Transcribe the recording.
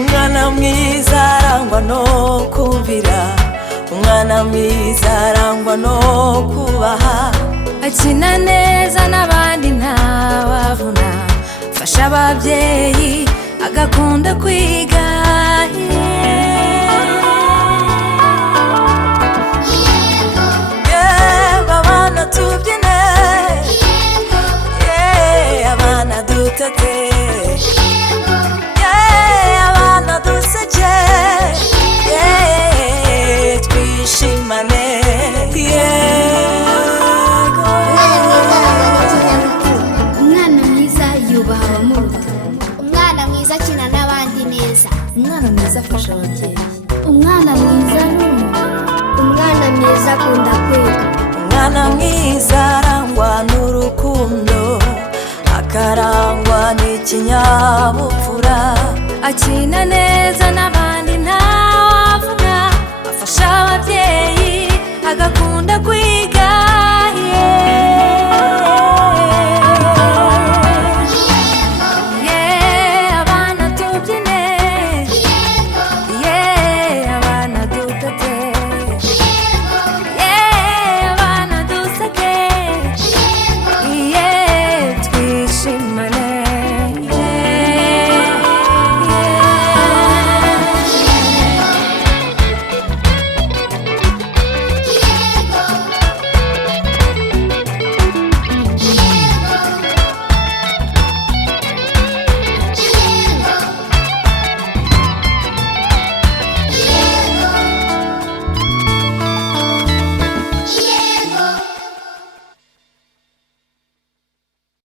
Umwana mwiza arangwa no kumvira, umwana mwiza arangwa no kubaha, akina neza n'abandi ntawavuna, fasha ababyeyi agakunda kwiga. Yego abana tubyine, abana dutete, abana duseke, twishimane. Umwana mwiza yubaha abamuruta, umwana mwiza akina n'abandi neza, umwana mwiza afasha ababyeyi, umwana mwiza arumva, umwana mwiza akunda kwiga, umwana mwiza arangwa n'urukundo, akarangwa n'ikinyabupfura, akina neza n'abandi ntawavuna, afasha ababyeyi agakunda kwiga.